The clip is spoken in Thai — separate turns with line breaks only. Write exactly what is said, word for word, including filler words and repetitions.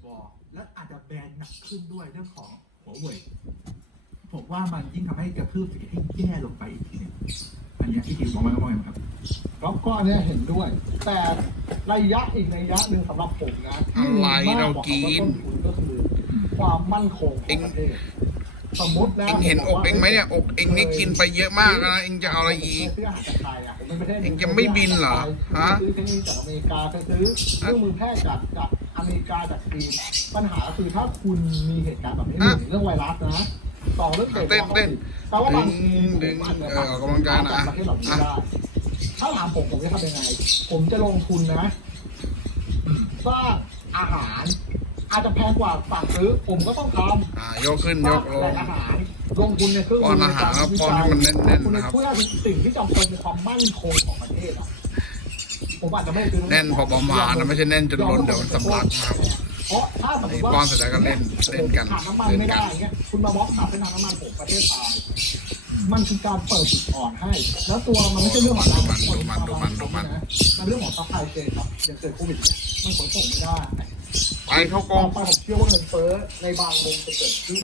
และอาจจะแบนหนักขึ้นด้วยเรื่องของหัวเว่ยผมว่ามันยิ่งทำให้กระทืบเศรษฐกิจให้แย่ลงไปอีกทีหนึงอันนี้พี่ติ๋วมองว่าไงครับ
แล้วก็อันนี้เห็นด้วย แต่ระยะอีกระยะหนึ่งสำหรับผมนะที่
อะไรเรากิน
ก็คือความมั่นคงของประเทศสมมตินะ
เองเห็นอกเองไหมเนี่ยอกเองนี่กินไปเยอะมากนะเองจะเอาอะไรอีก
ซื้ออาหารจากไทยอ่ะผมเป็นประเทศ
เองจะไม่บินเหรอฮะ
ซื้อเทคโนโลยีจากอเมริกาไปซื้อเครื่องมือแพทย์จากจากอเมริกาจากจีนปัญหาคือถ้าคุณมีเหตุการณ์แบบนี้หนึ่งเรื่องไวรัสนะสองเรื่องเศรษฐกิจ
เต้นเต้น
แปลว่าบางที
ดึง
ผมอาจจะ
เออออกกำลังกายนะ
ประเทศเหล่านี้ได้ถ้าถามผมผมจะทำยังไง ผมจะลงทุนนะสร้างอาหาร อาจจะแพงกว่าสั่งซื้อ ผมก็ต้องทำ
อ่ายกขึ้นยกล
แหล่
ง
งอาหารลงทุนในเครื่อง
ป้อนอาหารครับป้อนให้มันแน่นๆนะครับ
เพื่อสิ่งที่จำเป็นในความมั่นคงของประเทศอ่ะผมอาจจะไม่ซื้อ
แน่นพอประมาณนะไม่ใช่แน่นจนล้นเดี๋ยวมันสำลักนะครับ
เพราะถ้าสมมติว่า
ป้อนเสร็จแล้วก็เล่นเล่นกัน
ขาดน้ำมัน
เล่น
ไม่
กั
ได้
น
เงี้ยคุณมาบล็อกขาดเส้นทางน้ำมันผมประเทศตายมันคือการเปิดจุดอ่อนให้ แล้วตัวมันไม่ใช่เรื่องของการ
ดูมันดูมันดูมัน
นะมันเรื่องของซัพพลายเชนครับอย่างเกิดโควิดเนี่ยมันขนส่งไม่ได้
ไปเข้าก
ต่
อ
อง ไปผมเชื่อว่าเงินเฟ้อในบางมุมจะเกิดขึ้น